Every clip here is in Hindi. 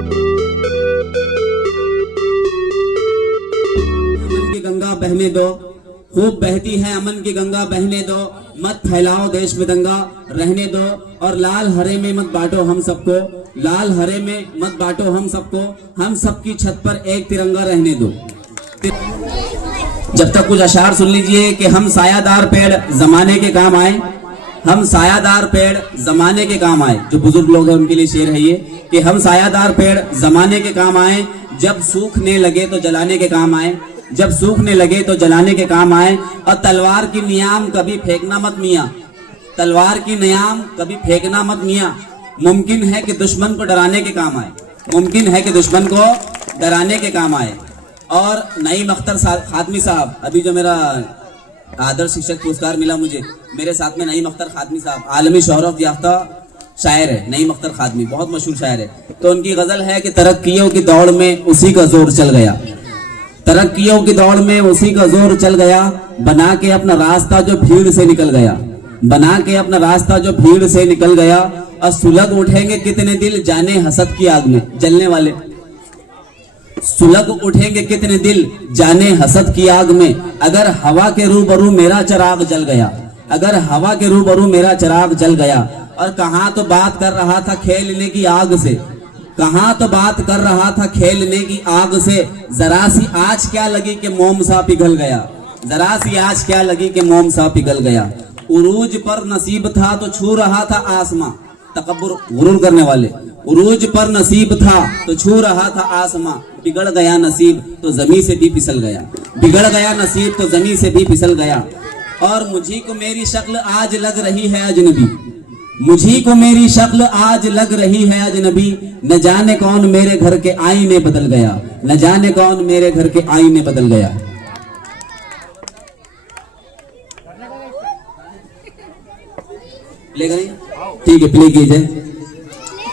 अमन की गंगा बहने दो, खूब बहती है अमन की गंगा बहने दो, मत फैलाओ देश में दंगा रहने दो, और लाल हरे में मत बांटो हम सबको, लाल हरे में मत बांटो हम सबको, हम सबकी छत पर एक तिरंगा रहने दो। जब तक कुछ अशार सुन लीजिए कि हम सायादार पेड़ जमाने के काम आए, हम सायादार पेड़ जमाने के काम आए। जो बुजुर्ग लोग हैं उनके लिए शेर है ये कि हम सायादार पेड़ जमाने के काम आए, जब सूखने लगे तो जलाने के काम आए, जब सूखने लगे तो जलाने के काम आए। और तलवार की नियाम कभी फेंकना मत मियां, तलवार की नियाम कभी फेंकना मत मियां, मुमकिन है कि दुश्मन को डराने के काम आए, मुमकिन है कि दुश्मन को डराने के काम आए। और नईम अख्तर खातमी साहब, अभी जो मेरा आदर्श शिक्षक पुरस्कार मिला मुझे, मेरे साथ में नईम अख्तर खातमी साहब आलमी शोहरत याफ्ता शायर है। नईम अख्तर खातमी बहुत मशहूर शायर है। तो उनकी गजल है कि तरक्कियों की दौड़ में उसी का जोर चल गया, तरक्कियों की दौड़ में उसी का जोर चल गया, बना के अपना रास्ता जो भीड़ से निकल गया, बना के अपना रास्ता जो भीड़ से निकल गया। और सुलग उठेंगे कितने दिल जाने हसद की आग में, जलने वाले सुलग उठेंगे कितने दिल जाने हसद की आग में। अगर हवा के रूबरू मेरा चिराग जल गया, अगर हवा के रूबरू मेरा चिराग जल गया। और कहाँ तो बात कर रहा था खेलने की आग से, कहाँ तो बात कर रहा था खेलने की आग से, जरा सी आज क्या लगी कि मोम सा पिघल गया, जरा सी आज क्या लगी कि मोम सा पिघल गया। उरूज पर नसीब था तो छू रहा था आसमां, तकब्बुर गुरूर करने वाले, उरूज पर नसीब था तो छू रहा था आसमां, बिगड़ गया नसीब तो जमीन से भी फिसल गया, बिगड़ गया नसीब तो जमीन से भी फिसल गया। और मुझी को मेरी शक्ल आज लग रही है अजनबी, मुझी को मेरी शक्ल आज लग रही है अजनबी, न जाने कौन मेरे घर के आईने बदल गया, न जाने कौन मेरे घर के आईने बदल गया। प्ले करें? ठीक है, प्ले कीजिए।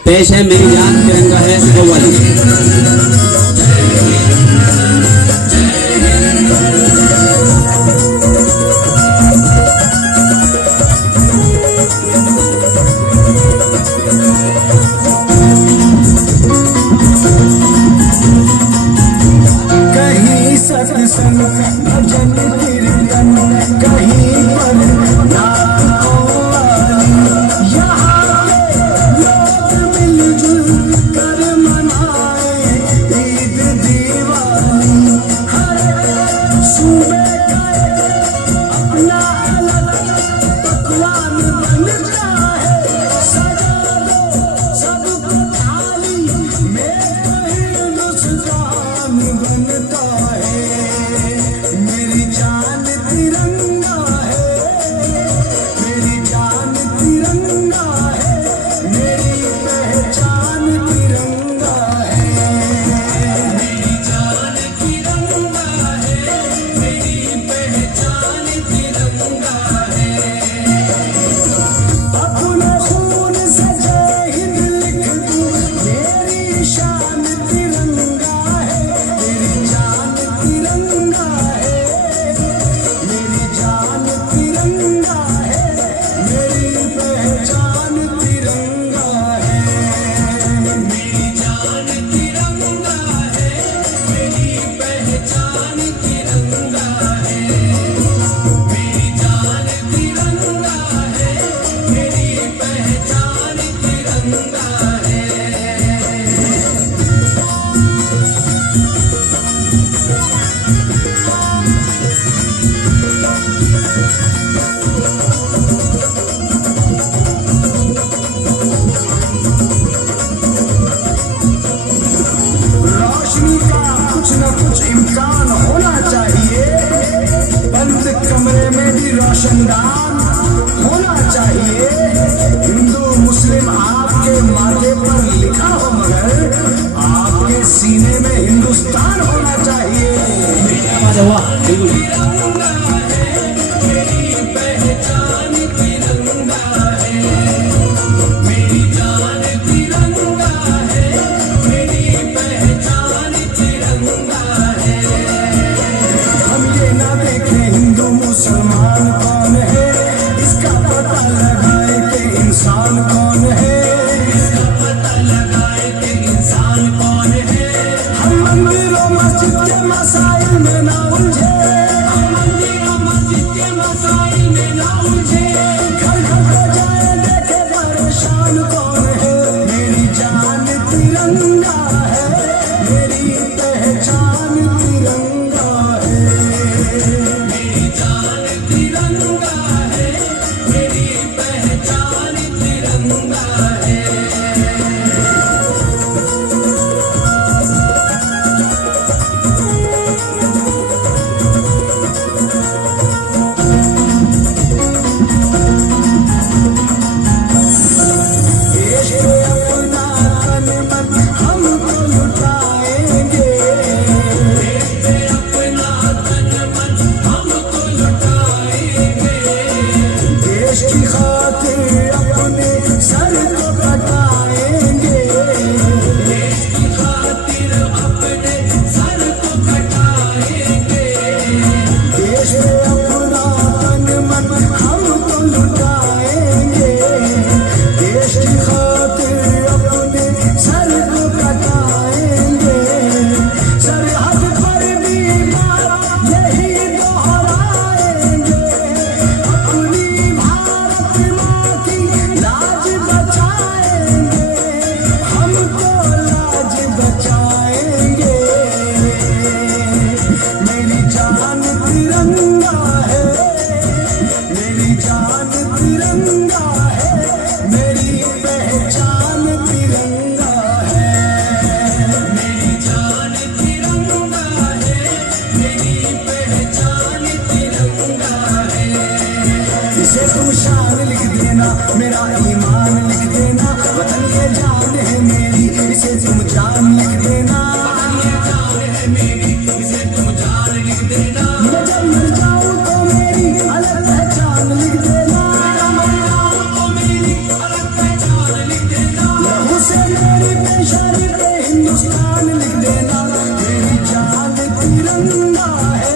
पेश है मेरी जान तिरंगा है वो वाली। कहीं सत्संग भजन कीर्तन, कहीं पर नाम वाली, यहाँ लोग मिलजुल कर मनाए ईद दीवाली। है, मेरी पहचान तिरंगा है। मेरी जान तिरंगा है, मेरी पहचान तिरंगा है। देश पे अपना तन मन हम तो लुटाएंगे, देश पे अपना तन मन हम तो लुटाएंगे। देश की खातिर अपने सर को कटाएंगे, देश की खातिर अपने सर को कटाएंगे। देश पे अपना तन मन हम तो लुटाएंगे, देश की खातिर अपने सर को कटाएंगे। सरहद पर भी बात यही दोहराएंगे, अपनी भारत माँ की लाज बचाएंगे, हमको लाज बचाएंगे। मेरी जान तिरंगा है, मेरी जान तिरंगा है, मेरी पहचान तिरंगा है। मेरी जान तिरंगा है, मेरी पहचान तिरंगा है। इसे तुम शान लिख देना, मेरा ईमान लिख देना, वतन ये जान है मेरी, इसे तुम जान लिख देना। ये जान है मेरी, इसे तुम जान लिख देना। मैं जब मर जाऊं तो मेरी अलग पहचान लिख देना, मर जाऊं तो मेरी अलग पहचान लिख देना। लहू से मेरी पेशानी पे हिंदुस्तान लिख देना। मेरी जान तिरंगा है,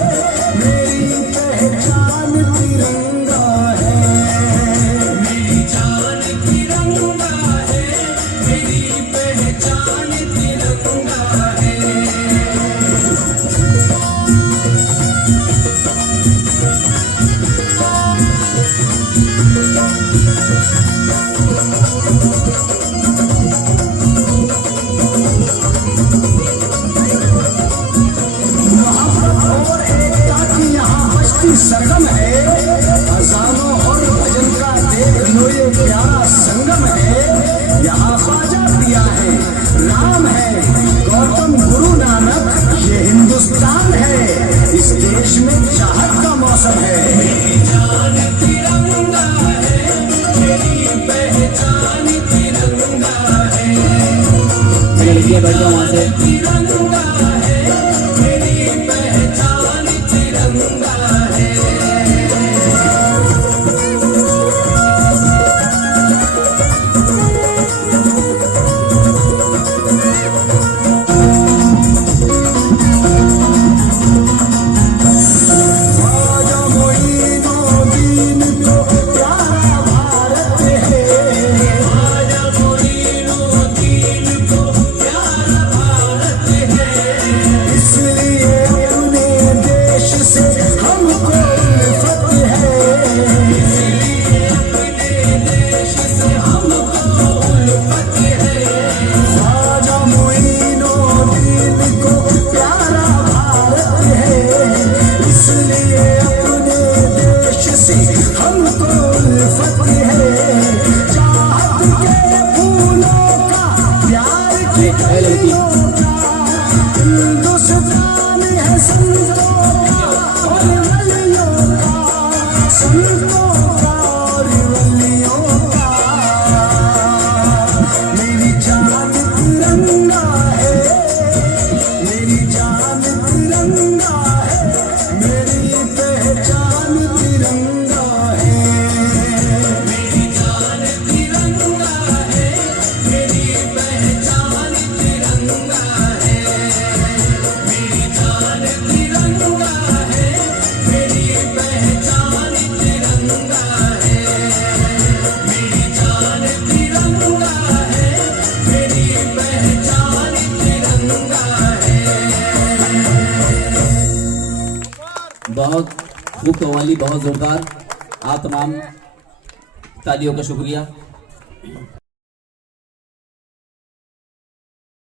मेरी पहचान तिरंगा है। मेरी जान तिरंगा है, मेरी पहचान तिरंगा है। मोहब्बत और एकता की यहाँ बस्ती सरगम है, अज़ानों और भजन का देख लो ये प्यारा संगम है। यहाँ ख्वाजा पिया है, राम है, गौतम गुरु नानक, ये हिंदुस्तान है, इस देश में चाहत का मौसम है। मेरी जान तिरंगा है, मेरी पहचान तिरंगा है। लड़कियां बैठ जाओ वहां से। तिरंगा है, मेरी पहचान तिरंगा है। ख्वाजा मोइनुद्दीन को प्यारा भारत है, ख्वाजा मोइनुद्दीन को प्यारा भारत है। इसलिए अपने देश से हमको उल्फत है, इसलिए अपने देश से हमको उल्फत है। ख्वाजा मोइनुद्दीन को प्यारा भारत है, इसलिए अपने देश से हमको उल्फत है। चाहत के फूलों का, प्यार की कलियों का, हिंदुस्तान है संतों का और वलियों का, संतों का और वलियों का। मेरी जान तिरंगा है, मेरी जान तिरंगा है, मेरी पहचान तिरंगा है। मेरी जान तिरंगा है, मेरी पहचान तिरंगा है। मेरी जान तिरंगा है, मेरी पहचान तिरंगा है। मेरी जान तिरंगा है, मेरी पहचान तिरंगा है। बहुत खूब कव्वाली, बहुत जोरदार। आप तमाम तालियों का शुक्रिया।